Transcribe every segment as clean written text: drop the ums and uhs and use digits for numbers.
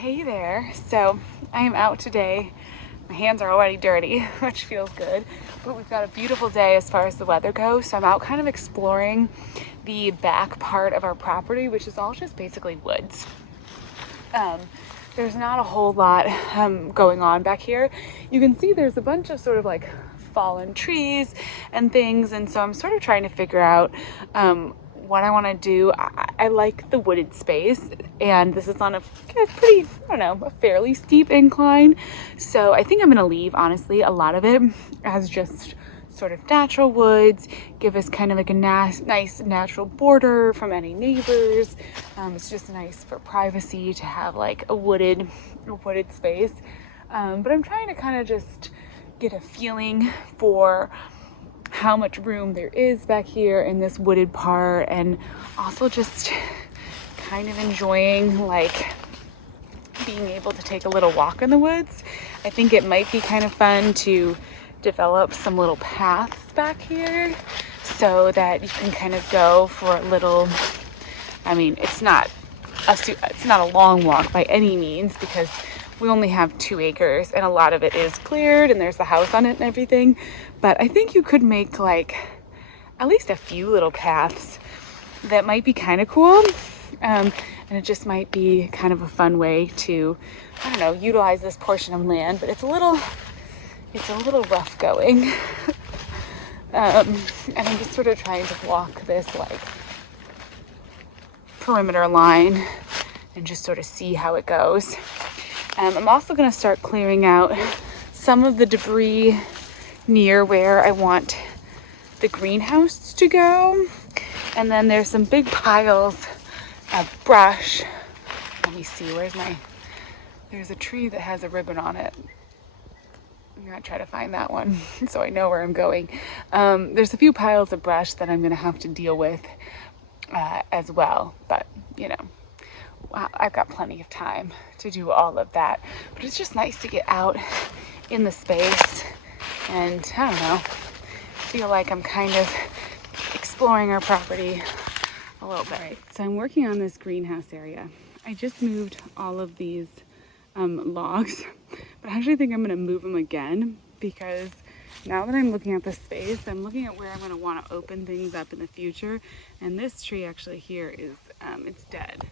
Hey there. So I am out today. My hands are already dirty, which feels good, but we've got a beautiful day as far as the weather goes. So I'm out kind of exploring the back part of our property, which is all just basically woods. There's not a whole lot going on back here. You can see there's a bunch of sort of like fallen trees and things, and so I'm sort of trying to figure out what I want to do. I like the wooded space, and this is on a pretty, I don't know, a fairly steep incline. So I think I'm going to leave, honestly, a lot of it as just sort of natural woods, give us kind of like a nice natural border from any neighbors. It's just nice for privacy to have like a wooded space. But I'm trying to kind of just get a feeling for how much room there is back here in this wooded part, and also just kind of enjoying like being able to take a little walk in the woods. I think it might be kind of fun to develop some little paths back here so that you can kind of go for a little, I mean, it's not a long walk by any means, because we only have 2 acres and a lot of it is cleared and there's the house on it and everything. But I think you could make like at least a few little paths that might be kind of cool. And it just might be kind of a fun way to, I don't know, utilize this portion of land, but it's a little rough going. And I'm just sort of trying to walk this like perimeter line and just sort of see how it goes. I'm also going to start clearing out some of the debris near where I want the greenhouse to go. And then there's some big piles of brush. Let me see, there's a tree that has a ribbon on it. I'm going to try to find that one so I know where I'm going. There's a few piles of brush that I'm going to have to deal with as well. But, you know, I've got plenty of time to do all of that. But it's just nice to get out in the space and, I don't know, feel like I'm kind of exploring our property a little bit. Right, so I'm working on this greenhouse area. I just moved all of these logs, but I actually think I'm going to move them again, because now that I'm looking at the space, I'm looking at where I'm going to want to open things up in the future. And this tree actually here is, it's dead.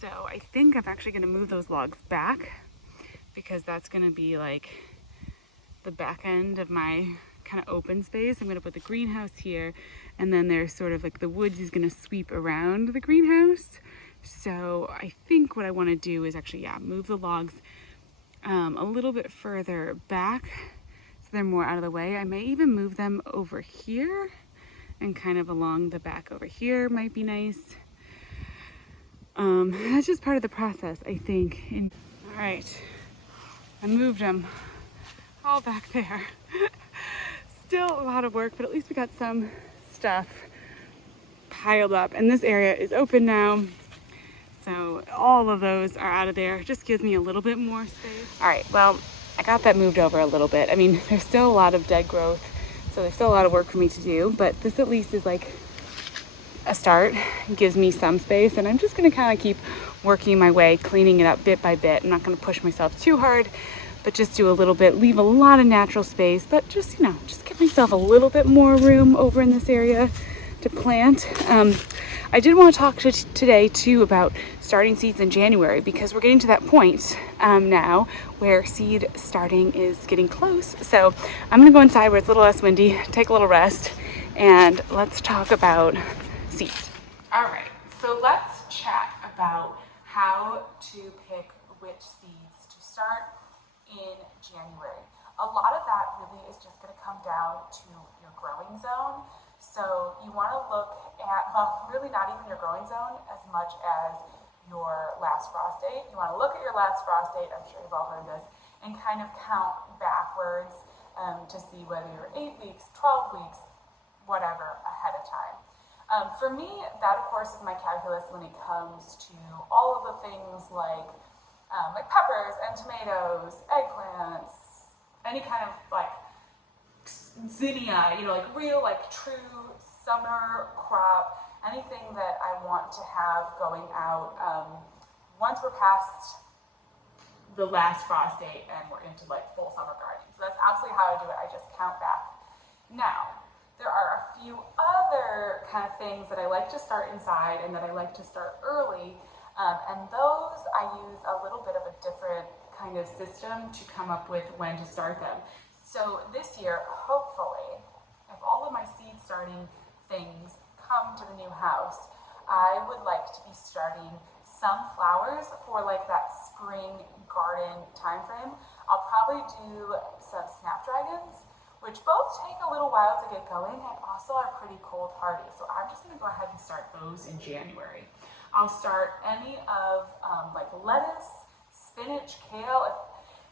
So I think I'm actually going to move those logs back, because that's going to be like the back end of my kind of open space. I'm going to put the greenhouse here, and then there's sort of like the woods is going to sweep around the greenhouse. So I think what I want to do is actually, move the logs a little bit further back so they're more out of the way. I may even move them over here, and kind of along the back over here might be nice. That's just part of the process, I think. All right, I moved them all back there. Still a lot of work, but at least we got some stuff piled up, and this area is open now. So all of those are out of there. It just gives me a little bit more space. All right, well, I got that moved over a little bit. I mean, there's still a lot of dead growth, so there's still a lot of work for me to do, but this at least is like a start. It gives me some space, and I'm just gonna kind of keep working my way, cleaning it up bit by bit. I'm not gonna push myself too hard, but just do a little bit, leave a lot of natural space, but just, you know, just give myself a little bit more room over in this area to plant. I did want to talk today too about starting seeds in January, because we're getting to that point now where seed starting is getting close. So I'm gonna go inside where it's a little less windy, take a little rest, and let's talk about seeds. All right, so let's chat about how to pick which seeds to start in January. A lot of that really is just going to come down to your growing zone. So you want to look at, well, really not even your growing zone as much as your last frost date. You want to look at your last frost date, I'm sure you've all heard this, and kind of count backwards to see whether you're 8 weeks, 12 weeks, whatever, ahead of time. For me, that of course is my calculus when it comes to all of the things like peppers and tomatoes, eggplants, any kind of like zinnia, you know, like real, like true summer crop, anything that I want to have going out once we're past the last frost date and we're into like full summer gardening. So that's absolutely how I do it. I just count back. Now, there are a few other kind of things that I like to start inside and that I like to start early. And those I use a little bit of a different kind of system to come up with when to start them. So this year, hopefully, if all of my seed starting things come to the new house, I would like to be starting some flowers for like that spring garden time frame. I'll probably do some snapdragons, which both take a little while to get going and also are pretty cold hardy. So I'm just gonna go ahead and start those in January. I'll start any of like lettuce, spinach, kale.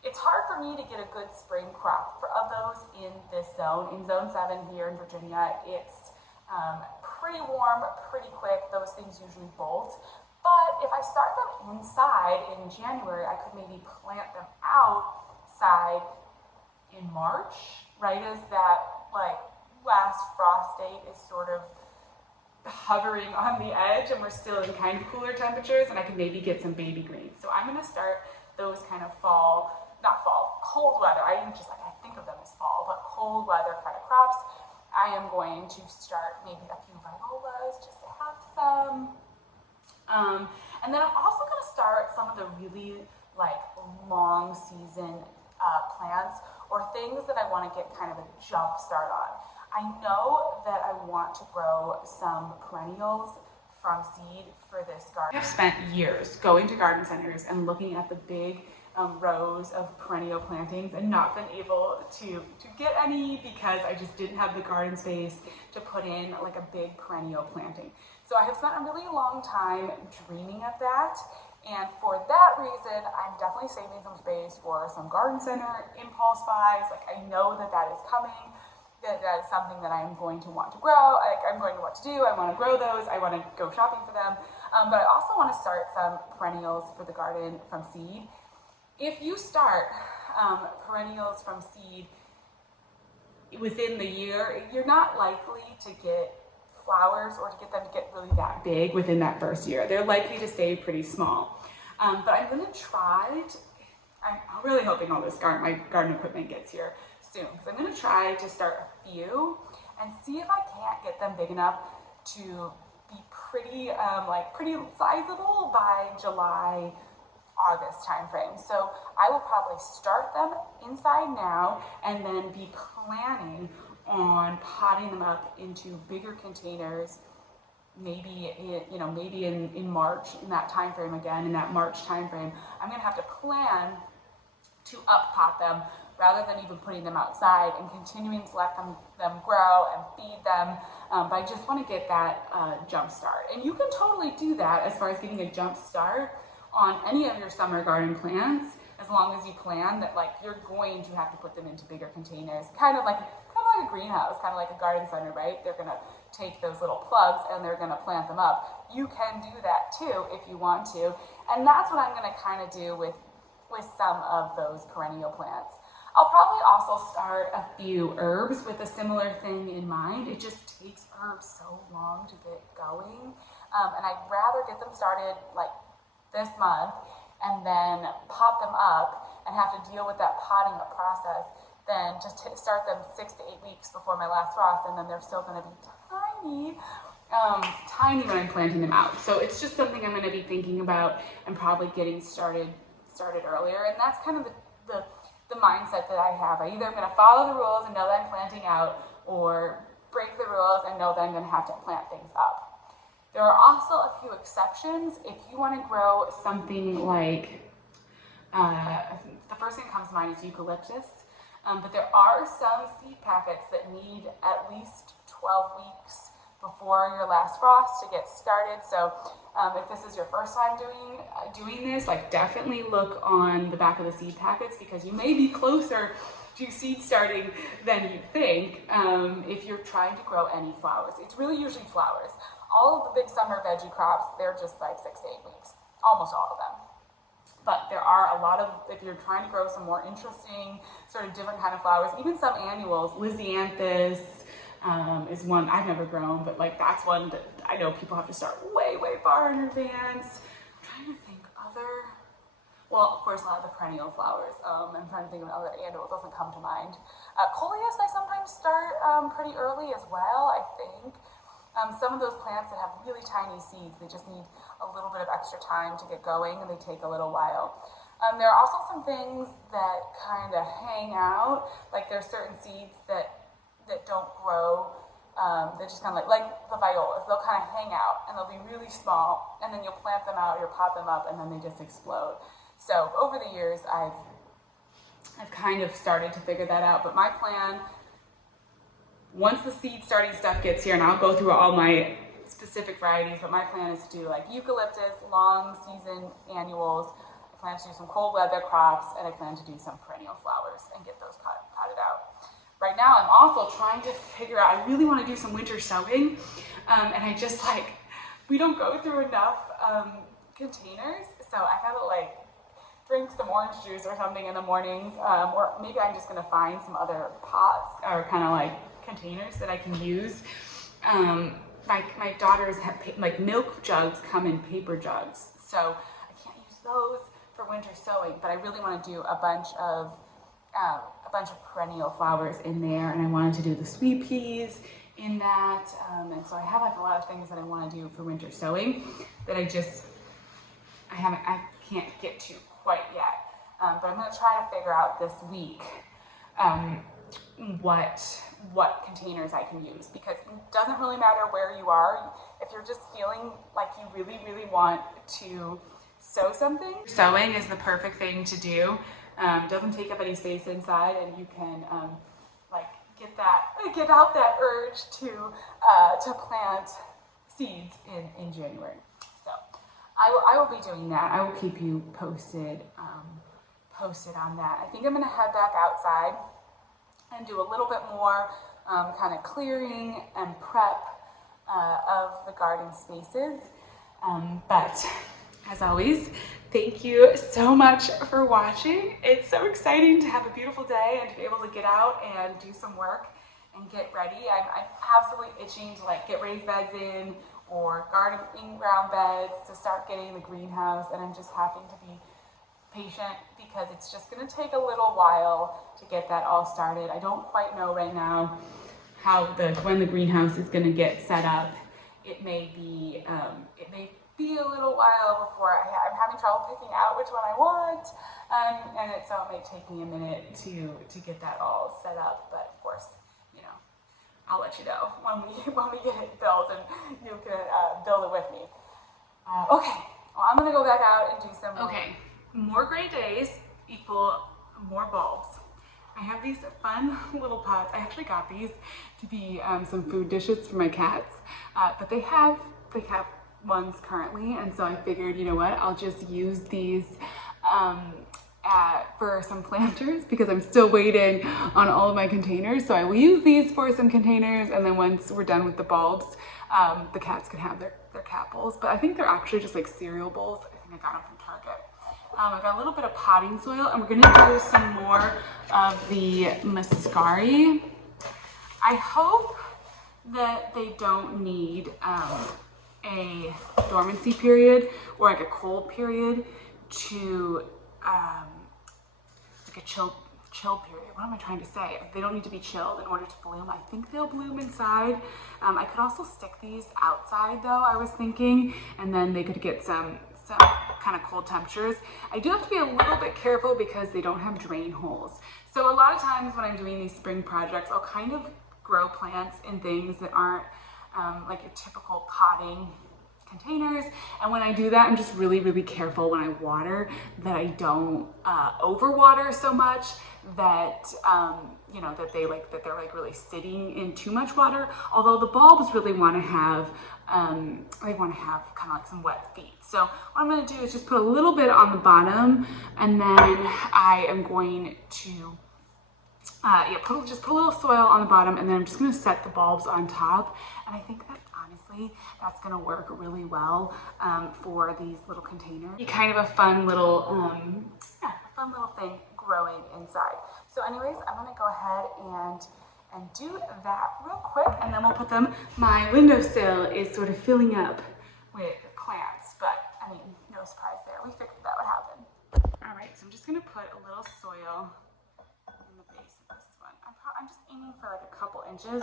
It's hard for me to get a good spring crop of those in this zone. In zone 7 here in Virginia, it's pretty warm, pretty quick. Those things usually bolt. But if I start them inside in January, I could maybe plant them outside in March, right as that like last frost date is sort of hovering on the edge and we're still in kind of cooler temperatures, and I can maybe get some baby greens. So I'm gonna start those kind of cold weather. I think of them as fall, but cold weather kind of crops. I am going to start maybe a few violas just to have some. And then I'm also going to start some of the really like long season plants or things that I want to get kind of a jump start on. I know that I want to grow some perennials from seed for this garden. I've spent years going to garden centers and looking at the big rows of perennial plantings and not been able to get any because I just didn't have the garden space to put in like a big perennial planting. So I have spent a really long time dreaming of that, and for that reason I'm definitely saving some space for some garden center impulse buys. Like I know that is coming, that is something that I'm going to want to grow. I'm going to want to do. I want to grow those. I want to go shopping for them, but I also want to start some perennials for the garden from seed. If you start perennials from seed within the year, you're not likely to get flowers or to get them to get really that big within that first year. They're likely to stay pretty small. But I'm going to try, I'm really hoping all this my garden equipment gets here soon, because I'm going to try to start a few and see if I can't get them big enough to be pretty sizable by July, August timeframe. So I will probably start them inside now and then be planning on potting them up into bigger containers, maybe in March, in that time frame again, in that March time frame. I'm going to have to plan to up pot them rather than even putting them outside and continuing to let them grow and feed them. But I just want to get that jump start. And you can totally do that as far as getting a jump start on any of your summer garden plants, as long as you plan that like you're going to have to put them into bigger containers, kind of like a greenhouse, kind of like a garden center, right? They're gonna take those little plugs and they're gonna plant them up. You can do that too if you want to, and that's what I'm gonna kind of do with some of those perennial plants. I'll probably also start a few herbs with a similar thing in mind. It just takes herbs so long to get going, and I'd rather get them started like this month and then pop them up and have to deal with that potting up process than just start them 6 to 8 weeks before my last frost, and then they're still going to be tiny when I'm planting them out. So it's just something I'm going to be thinking about and probably getting started earlier. And that's kind of the mindset that I have. I either am going to follow the rules and know that I'm planting out, or break the rules and know that I'm going to have to plant things up. There are also a few exceptions. If you want to grow something like, the first thing that comes to mind is eucalyptus, but there are some seed packets that need at least 12 weeks before your last frost to get started. So if this is your first time doing this, like definitely look on the back of the seed packets, because you may be closer to seed starting than you think if you're trying to grow any flowers. It's really usually flowers. All of the big summer veggie crops, they're just like 6 to 8 weeks, almost all of them. But there are a lot of, if you're trying to grow some more interesting, sort of different kind of flowers, even some annuals, Lysianthus is one I've never grown, but like that's one that I know people have to start way, way far in advance. I'm trying to think well, of course, a lot of the perennial flowers. I'm trying to think of another annual, it doesn't come to mind. Coleus I sometimes start pretty early as well, I think. Some of those plants that have really tiny seeds, they just need a little bit of extra time to get going, and they take a little while. There are also some things that kind of hang out, like there's certain seeds that don't grow. They're just kind of like the violas. They'll kind of hang out, and they'll be really small, and then you'll plant them out, you'll pot them up, and then they just explode. So over the years, I've kind of started to figure that out, but my plan, once the seed starting stuff gets here, and I'll go through all my specific varieties, but my plan is to do like eucalyptus, long season annuals. I plan to do some cold weather crops, and I plan to do some perennial flowers and get those potted out. Right now, I'm also trying to figure out, I really want to do some winter sowing, and I just we don't go through enough containers, so I gotta drink some orange juice or something in the mornings, or maybe I'm just gonna find some other pots or kind of containers that I can use. My daughters have milk jugs come in paper jugs, so I can't use those for winter sowing, but I really want to do a bunch of perennial flowers in there, and I wanted to do the sweet peas in that, and so I have a lot of things that I want to do for winter sowing that I can't get to quite yet, but I'm going to try to figure out this week what containers I can use, because it doesn't really matter where you are. If you're just feeling like you really, really want to sow something, sowing is the perfect thing to do. Doesn't take up any space inside, and you can get out that urge to plant seeds in January. So I will be doing that. I will keep you posted on that. I think I'm going to head back outside and do a little bit more kind of clearing and prep of the garden spaces. But as always, thank you so much for watching. It's so exciting to have a beautiful day and to be able to get out and do some work and get ready. I'm absolutely itching to get raised beds in or garden in-ground beds to start getting the greenhouse, and I'm just having to be patient because it's just going to take a little while to get that all started. I don't quite know right now when the greenhouse is going to get set up. It may be a little while before I'm having trouble picking out which one I want, so it may take me a minute to get that all set up. But of course, I'll let you know when we get it built, and you can build it with me. Okay, well, I'm gonna go back out and do some more. Okay, more gray days equal more bulbs. I have these fun little pots. I actually got these to be some food dishes for my cats, but they have ones currently, and so I figured, you know what, I'll just use these for some planters because I'm still waiting on all of my containers. So I will use these for some containers, and then once we're done with the bulbs, the cats can have their cat bowls. But I think they're actually just cereal bowls. I think I got them from Target. I've got a little bit of potting soil, and we're gonna do some more of the muscari. I hope that they don't need a dormancy period or a cold period to a chill period. What am I trying to say? They don't need to be chilled in order to bloom. I think they'll bloom inside. I could also stick these outside though, I was thinking, and then they could get some kind of cold temperatures. I do have to be a little bit careful because they don't have drain holes. So a lot of times when I'm doing these spring projects, I'll kind of grow plants in things that aren't your typical potting containers, and when I do that, I'm just really, really careful when I water that I don't overwater so much that that they're really sitting in too much water. Although the bulbs really want to have kind of some wet feet. So what I'm going to do is just put a little bit on the bottom, and then I am going to just put a little soil on the bottom, and then I'm just going to set the bulbs on top. And I think that honestly, that's going to work really well for these little containers. Kind of a fun little thing growing inside. So anyways, I'm going to go ahead and do that real quick, and then we'll put them. My windowsill is sort of filling up with plants, but I mean, no surprise there. We figured that would happen. All so I'm just gonna put a little soil in the base of this one. I'm just aiming for like a couple inches.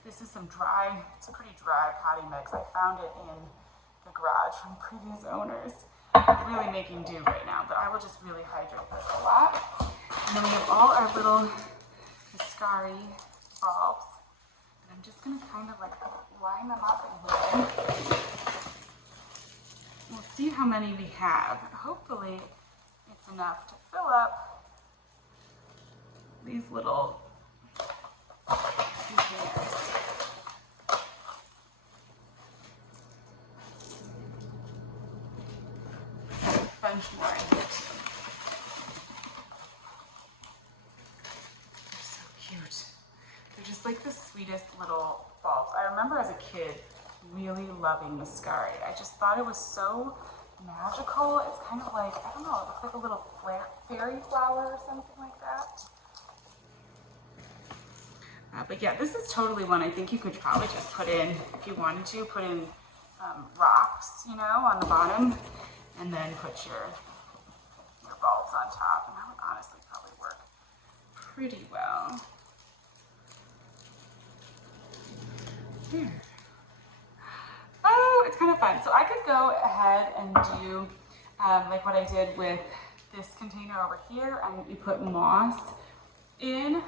This is some dry, it's a pretty dry potting mix. I found it in the garage from previous owners. I'm really making do right now, but I will just really hydrate this a lot. And then we have all our little muscari bulbs. And I'm just gonna kind of like line them up in here. We'll see how many we have. Hopefully it's enough to fill up these little containers. A bunch more in here too. They're so cute. They're just like the sweetest little bulbs. I remember as a kid really loving muscari. I just thought it was so magical. It's kind of like, I don't know, it looks like a little fairy flower or something like that. But yeah, this is totally one I think you could probably just put in, if you wanted to, put in rocks, you know, on the bottom, and then put your bulbs on top, and that would honestly probably work pretty well. Here. Oh, it's kind of fun. So I could go ahead and do like what I did with this container over here, and we put moss in.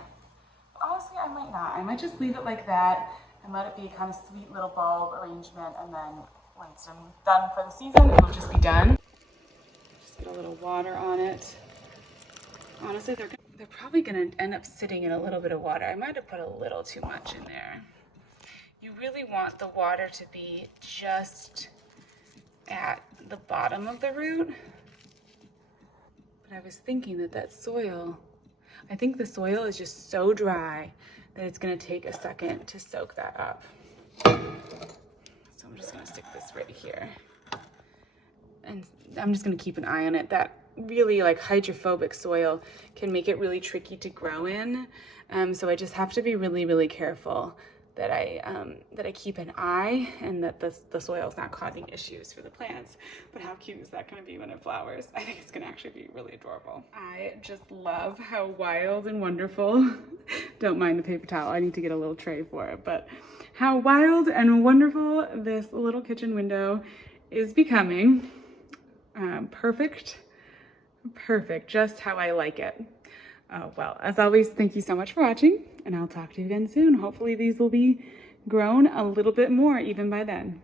Honestly, I might not. I might just leave it like that and let it be kind of sweet little bulb arrangement, and then when it's done for the season, it'll just be done. Just get a little water on it. Honestly, they're probably going to end up sitting in a little bit of water. I might have put a little too much in there. You really want the water to be just at the bottom of the root. But I was thinking that soil, I think the soil is just so dry that it's gonna take a second to soak that up. So I'm just gonna stick this right here. And I'm just gonna keep an eye on it. That really like hydrophobic soil can make it really tricky to grow in. So I just have to be really, really careful that I keep an eye and that the soil is not causing issues for the plants. But how cute is that going to be when it flowers? I think it's going to actually be really adorable. I just love how wild and wonderful, don't mind the paper towel, I need to get a little tray for it, but how wild and wonderful this little kitchen window is becoming. Perfect, just how I like it. Well, as always, thank you so much for watching, and I'll talk to you again soon. Hopefully these will be grown a little bit more even by then.